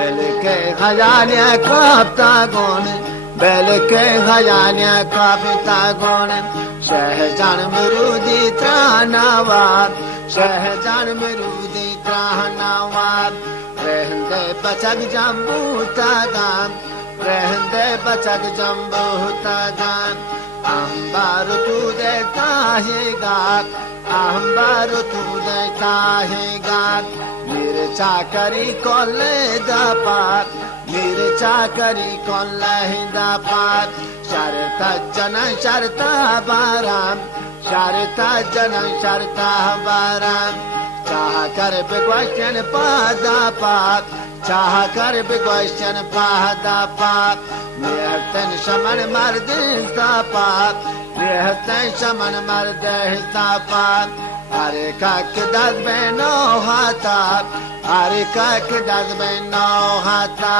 belke hayalya kaptagon belke hayalya kaptagon Shahzan मरूदी त्राहनावार शहजान मरूदी त्राहनावार रहंदे बचक जम्बूता गाम रहंदे बचक जम्बूता गाम अंबार तू देता है गात अंबार तू देता है गात मेरे चाकरी कोले दा पार मेरे चाकरी कोले दा पार शरता जन शरता बाराम शरता जन शरता बाराम चाह कर बिगोशन पादा पाप चाह कर बिगोशन पादा पाप निहतन शमन मर्द पाप निहतन शमन मर्द पाप हरे काक दस बहनो हाथा हरे काक दस बहनो हाथा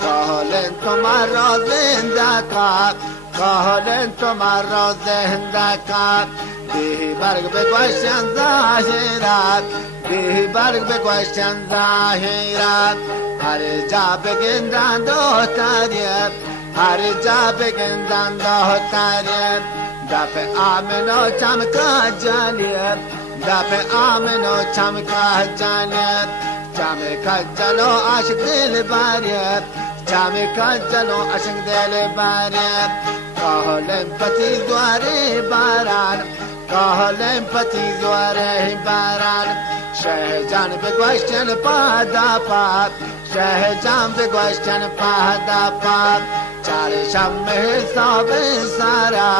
कहलें तुम्हारो जिंदा का कहलें तुम्हारो जिंदा का Biberg begoşen zahirat Biberg begoşen zahirat Harca begindan dohtariyet Harca begindan dohtariyet Dafe amin o çamka caniyet Dafe amin o çamka caniyet Çamka calo aşk dil bariyet Çamka calo aşk dil bariyet Kahlen pati duare baran Kahlen pati duare baran Şehcan begoşten pada pap Şehcan begoşten pada pap Çarşam hesab sara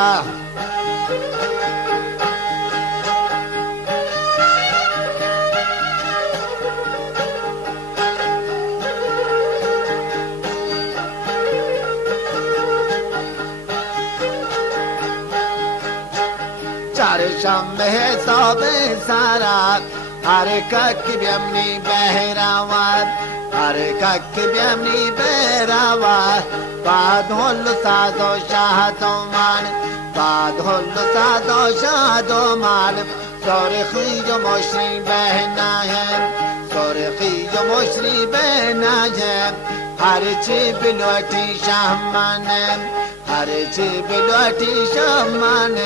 शम है सोबे सारा हर कक ब्यमनी बहरावार हर कक ब्यमनी बहरावार बाधोल सादो शाहदो मान बाधोल सादो शाहदो मान सोरखी जो मोशरी बहना है सोरखी जो मोशरी बहना है हर ची बिलोटी शाहमान हर ची बिलोटी शाहमान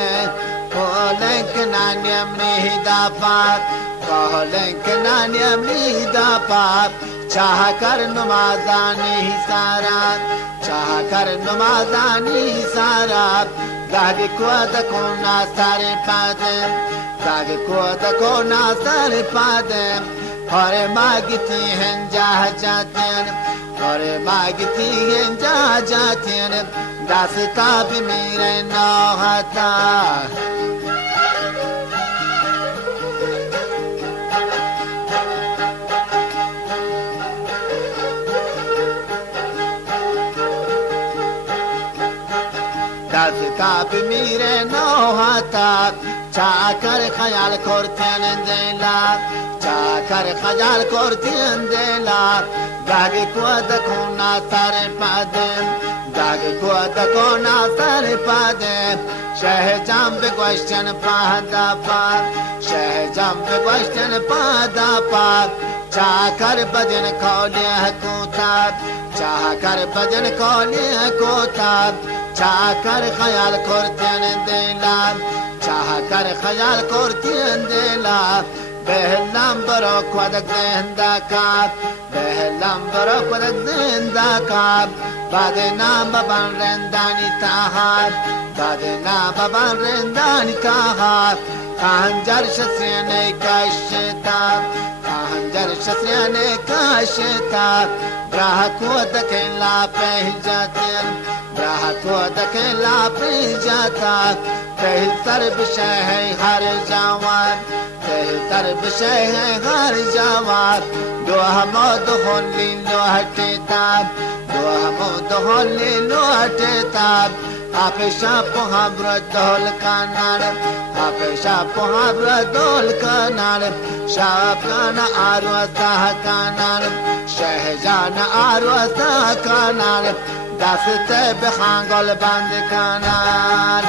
Kolenk nanyam nihidapat Kolenk nanyam nihidapat Chaha kar numazani sarat Chaha kar numazani sarat Gagi koda kona sare padem Gagi koda kona sare padem Hore magiti hen jah jaten Hore magiti hen jah jaten Dasta bimire no hata Dasta bimire no hata Chakar khayal korten dela Chakar khayal korten dela Gagi koda kona sare padem Gagi koda kona sare padem Shehjam begoşten pada par Shehjam begoşten pada par Chakar bajan khole hakutab Chakar bajan khole hakutab Chakar khayal korten dela Chakar khayal korten dela Behlam barok wadak zinda kab Behlam barok wadak zinda kab Badena baban rendani tahab Badena baban rendani tahab Kahanjar şasriyane kaşetab Kahanjar şasriyane kaşetab Brahako dakela pehjatin Brahako dakela pehjata Teh sarb şeh har jawan तरब शह हर जवाब दो हम दोहली लोहटे ताब दो हम दोहली लोहटे ताब आपेशा पोहाब्र दोल कानार आपेशा पोहाब्र दोल कानार शाहजाना आरवता कानार शहजाना आरवता कानार दस्ते बखांगल बंद कानार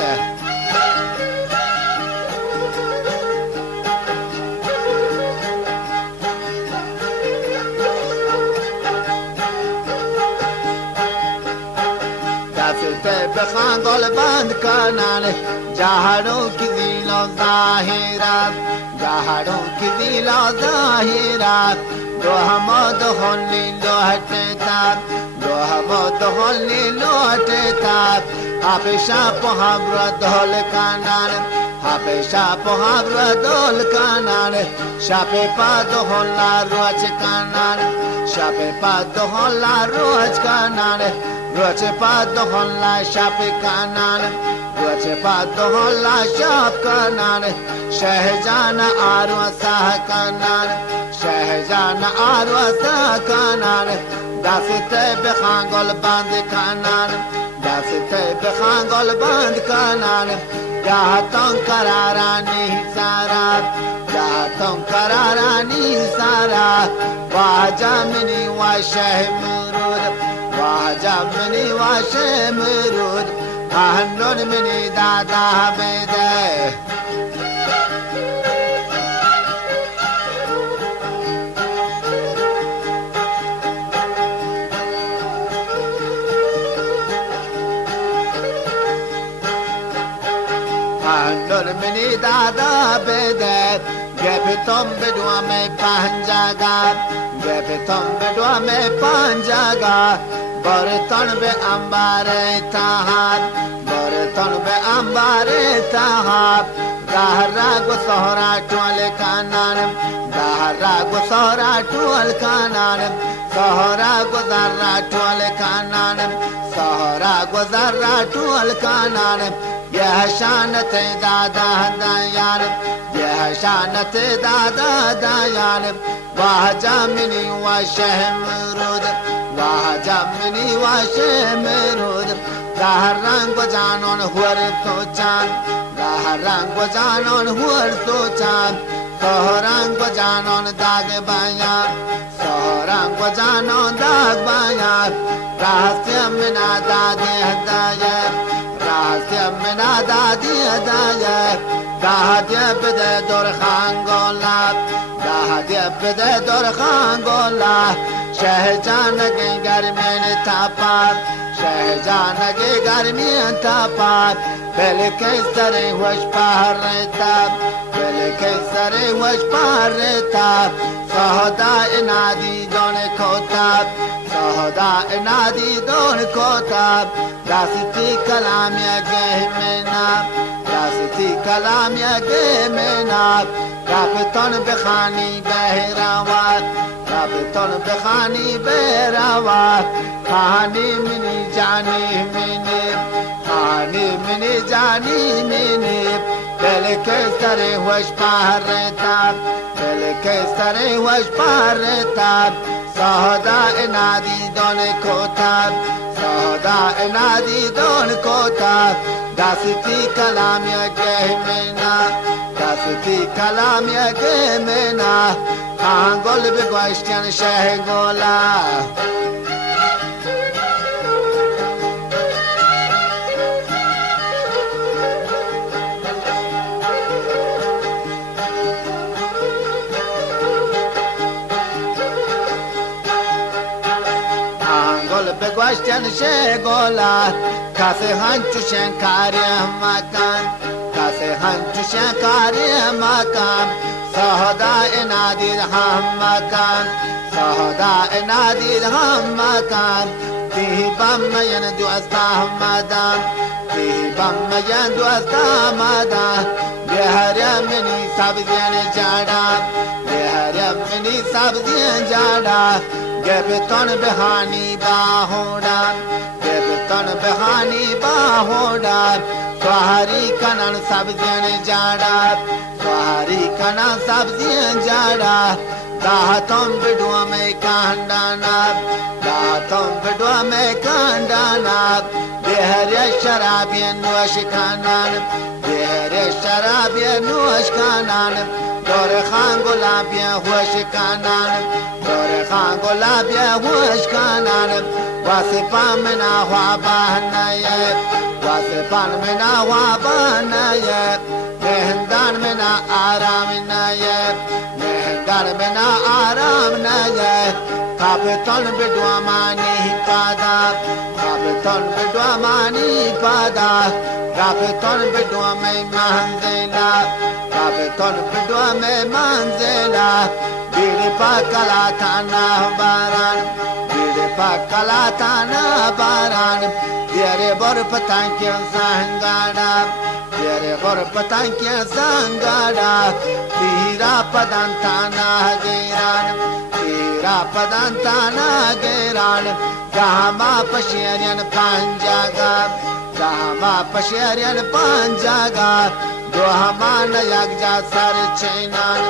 دسته بخانگل بند کنن جهرو کی زیلا ظاهرت جهرو کی زیلا ظاهرت دو هما دهلی لوحتت دو هما دهلی لوحتت همیشه په همراه دل کنن همیشه په همراه دل کنن شب پا دهل روز کنن شب پا دهل روز کنن روز پا دهل شب کنن روز پا دهل شب کنن شهجان آروسا کنن شهجان آروسا کنن دست بخانگل بند کنن دست بخانگل بند کنن جهتان قرارانی سارا جهتان قرارانی سارا واجمنی و شهمرود واجمنی و شهمرود اهنون منی دادا بیده منی دادا بده گفتم بدو میں پنجگا گفتم بدو میں پنجگا برتن به انبار تهاب برتن به انبار تهاب دهرگ و سهرا طول کنانم دهرگ و سهرا طول کنانم سهرا گذرا طول کنانم سهرا گذرا طول کنانم یه شانت دادا دایانم یه شانت دادا دایانم واه جامنی و شهمرود واه جامنی و شهمرود دهر رنگ و جانان هور تو چان دهر رنگ و جانان هور تو چان سهرنگ و جانان داغ بیان سهرنگ و جانان داغ بیان راستی منا دادی هدایت راستی منا دادی هدایت دهدی بده دور خانگولا دهدی بده دور خانگولا شهجانگی گرمین تاپاد شهجانگی گرمین تاپاد بلکه سری وش پهرتا بلکه سری وش پهرتا سهدا نادی دون کوتاب سهدا نادی دون کوتاب راستی کلامی گهمنا راستی کلامی گهمنا رابطان بخانی بهروات رابطان بخانی بهروات کهانی منی جانی منی کهانی منی جانی منی بلکه سری وش پهرتا بلکه سری وش پهرتا سهدا نادی دون کوتاب سهدا نادی دون کوتاب دستی کلامی گهمنا دستی کلامی گهمنا خانگل بگوشتن شه گولا بگوشتن شه گولا کسی هنچو شنکاری مکان کسی هنچو شنکاری مکان سهدا نادید هم مکان سهدا نادید هم مکان دیبم ین دوست آمدن دیبم ین دوست آمدن بهرم منی سبزین جادا بهرم منی سبزین جادا گفتن بهانی باهودا گفتن بهانی باهودا سواری کنن سبزین جادا سواری کنن سبزین جادا دهتم بدو میں کاندانا دهتم بدو میں کاندانا بهر شرابی نوش کنن بهر شرابی نوش کنن دور خان گلابی خوش کنن دور خان گلابی خوش کنن واسپا منا ہوا بہنائے واسپا منا ہوا بہنائے مہندان منا آرام نائے مہندان منا آرام نائے Rabeton bedua mani pada, Rabeton bedua mani pada, Rabeton bedua me manzela, Rabeton bedua me manzela, Bide pakala tana baran, Bide pakala tana baran, Diare bor patankya sangada, Diare bor patankya sangada, Tira padantana giran, Tira padantana giran, Gama pashiryan panjaga, Gama pashiryan panjaga, Dohamana yagja sar chenan,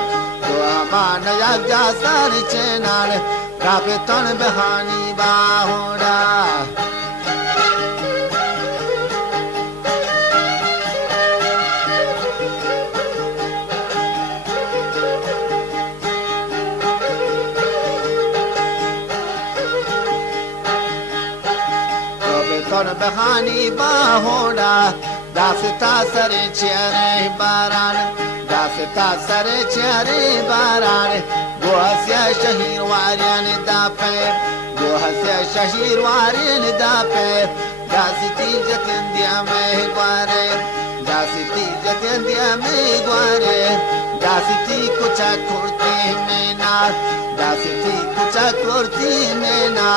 Dohamana yagja sar chenan, Rabeton behani bahoda. Rabeton behani bahoda, Dasta sare chere baran, dasta sare chere baran, Gohasya shahir waryan dape, Gohasya shahir waryan dape, Dasiti jatindiya me gware, Dasiti jatindiya me gware, Dasiti kucha kurti mena, Dasiti kucha kurti mena,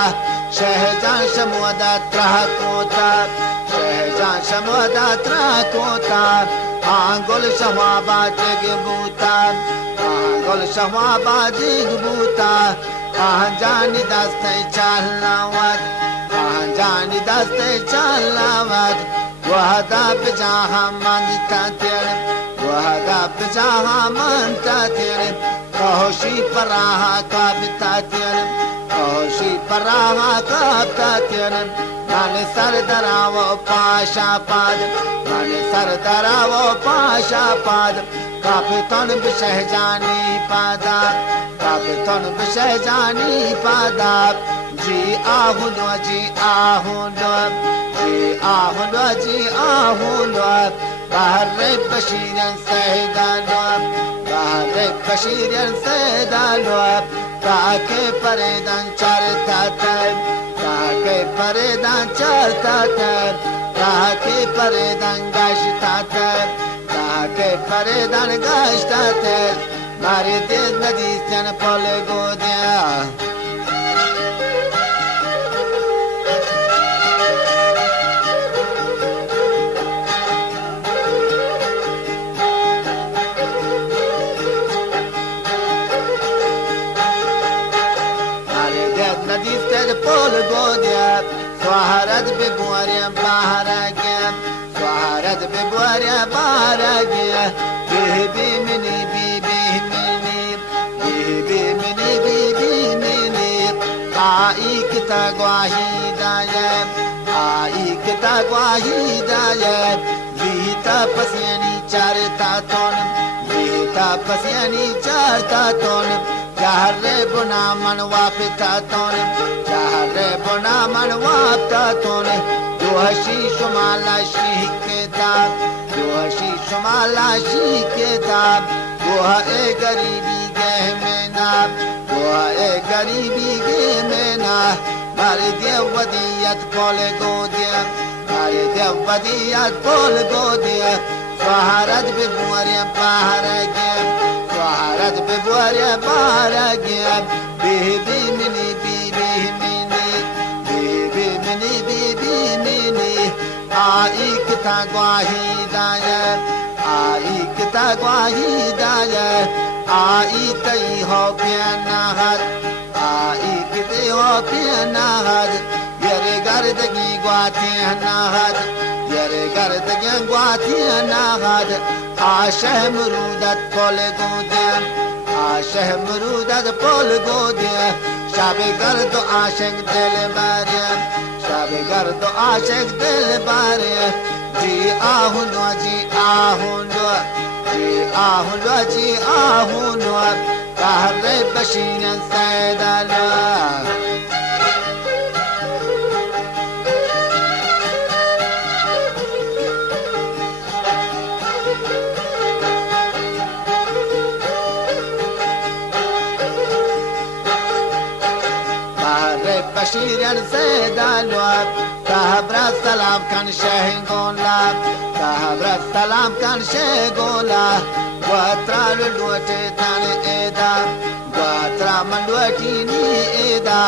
Shahjan shamwada trahakota, Shahjan shamwada trahakota, Angol shahwaba jigbuta, Angol shahwaba jigbuta, Ahanjani daste chalawat, Ahanjani daste chalawat, Wahada bijaha manta tere, Wahada bijaha manta tere, Kahoshi paraha kabita tere, Kahoshi paraha kabita tere, Mane sardarawo pasha pad, Mane sardarawo pasha pad, Kapitan bishahjani pada, Kapitan bishahjani pada, Ji ahuno, Ji ahuno, Ji ahuno, Ji ahuno, Bahre bashiran saydano, Bahre bashiran saydano, Taake paredan charta tay, Taake paredan charta tay, Taake paredan gashta tay, Taake paredan gashta tay, Mare dil nadi sen pole godya. Pol godia, Swaharad bebuaria baharagia, Swaharad bebuaria baharagia, Bibi mini, Bibi mini, Bibi mini, Bibi mini, Ai kita guahidaya, Ai kita guahidaya, Vita pasiani charta ton, Vita pasiani charta ton, Jahre buna manwa pita ton, Jahre buna manwa pita ton, Duhashi shumala shiketa, Duhashi shumala shiketa, Duha e garibi gehmena, Duha e garibi gehmena, Mari devadiyat pole godia, Mari devadiyat pole godia, Swaharad bebuaria baharagia, Swaharad bebuaria baharagia, Bibi mini, Bibi mini, Bibi mini, Bibi mini, Ai kita guahidaya, Ai kita guahidaya, Ai tai ho pianahat, Ai kite ho pianahat, Yere gardagi guatianahat, Yere gardagi guatianahat, Ashah murudat pole godya, Ashah murudat pole godya, Shabe gardo ashek dil barya, Shabe gardo ashek dil barya, Ji ahuno, Ji ahuno, Ji ahuno, Ji ahuno, Bahre bashiran saydala. بشير زيد الواب كهبر السلام كان شهنقولا كهبر السلام كان شهنقولا واترا للوتي تاني إيدا واترا من لوتيني إيدا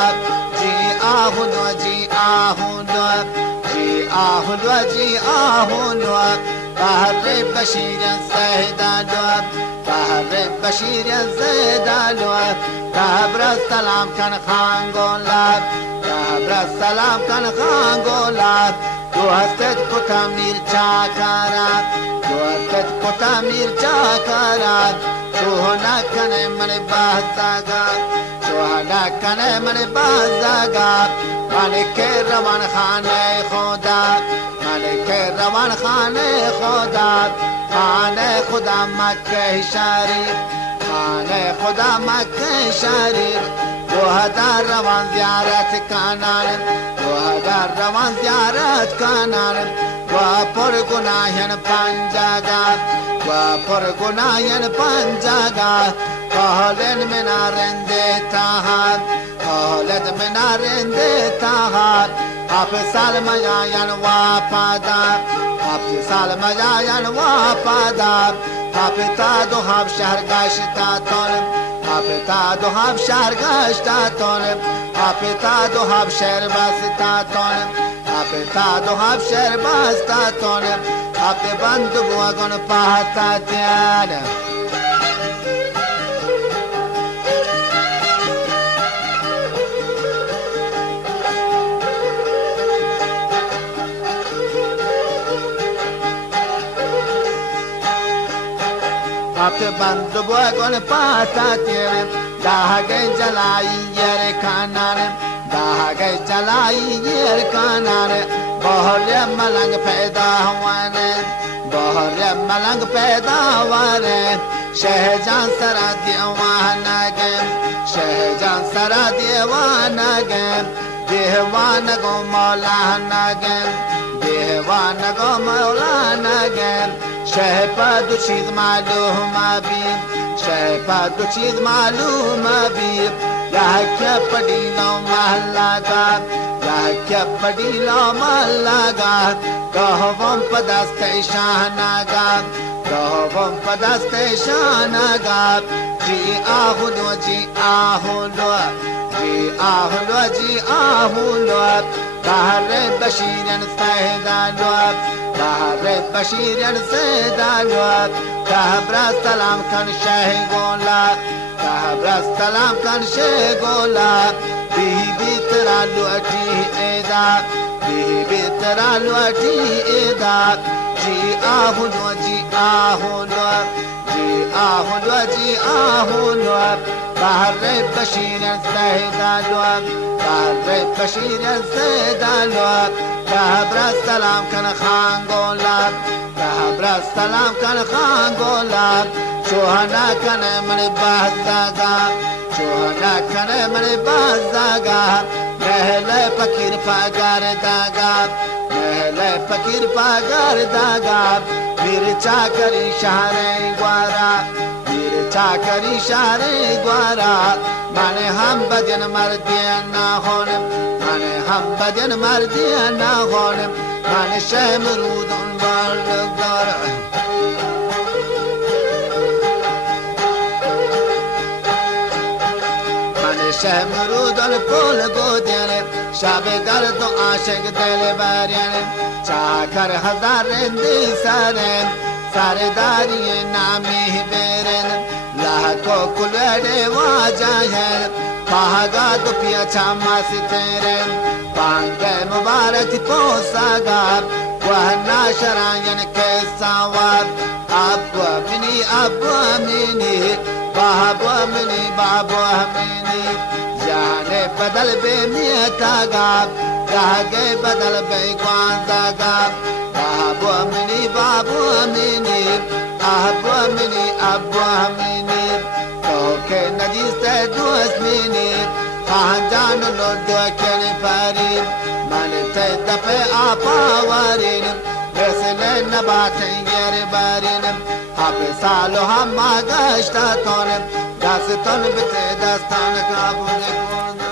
جي آهون وجي آهون جي آهون وجي آهون بحر بشير زيد الواب بحر بشير زيد الواب كهبر السلام كان خانقولا كهبر السلام كان خانقولا تو هستت کو تعمیر چاکارات تو هستت کو تعمیر چاکارات شوهنا کنه من بازداگا شوهنا کنه من بازداگا مالک روان خانه خدا مالک روان خانه خدا خانه خدا مکه شریف خانه خدا مکه شریف وهدار روان زیارت کانان وهدار روان زیارت کانان وپر گناهین پنجاگا وپر گناهین پنجاگا قهلن منارنده تاهاد قهلت منارنده تاهاد آپ سالم یاین واپادار آپ سالم یاین واپادار آپ تا دو هم شهر گشتا تانم آپ تا دو هم شهر گشتا تانم آپ تا دو هم شهر بستا تانم آپ تا دو هم شهر بستا تانم آپ بند بوگن پاتا تیانم आप बंद बोगन पाता तेरे दागे जलाई यर खानार दागे जलाई यर खानार बहरे मलंग पैदा हुआने बहरे मलंग पैदा हुआने शहजान सरा दीवाना गे शहजान सरा दीवाना गे देवान गो मौलाना गे देवान गो मौलाना गे शहपा दो चीज मालूम अभी शहपा दो चीज मालूम अभी यहाँ क्या पड़ी लो महल्ला का यहाँ क्या पड़ी लो महल्ला का कहवम पदास्त शाहना का कहवम पदास्त शाहना का जी आहुलो जी आहुलो जी आहुलो जी आहुलो بحر بشير سيد الواب بحر بشير سيد الواب كهبر السلام كان شهقولا كهبر السلام كان شهقولا به بيترا لوتي إيدا به بيترا لوتي إيدا جي آهلو جي آهلو جي آهلو جي آهلو بحر بشير سيد الواب بحر بشير سيد الواب كهبر السلام كان خانقولا كهبر السلام كان خانقولا شوهنا كان من بازداغا شوهنا كان من بازداغا مهل فقير پاگار داغا مهل فقير پاگار داغا میر چاکری شهر گوارا میر چاکری شهر گوارا من هم بدن مردین نخونم من هم بدن مردین نخونم من شمرودون بالک دارم من شمرودون پول گودیم شب گرد و عاشق دل بریم چاکر هزار رندی سرم سرداری نامی برن لحکو کلوڑے واجاہر پاہگا دو پیا چاما سترے پانگے مبارک پوساگا وہنا شرائن کے سوار ابو امنی بابو امنی بابو امنی جانے بدل بے میتاگا گاگے بدل بے گوانزاگا بابو امنی ابو امنی تو کے ندیس تے دوست مینی خانجان لو دو کنے پاری من تے دفع آپا وارین بسلے نباتیں یر بارین آپ سالو ہم آگشتا تونم دستان بتے دستان کابو نکون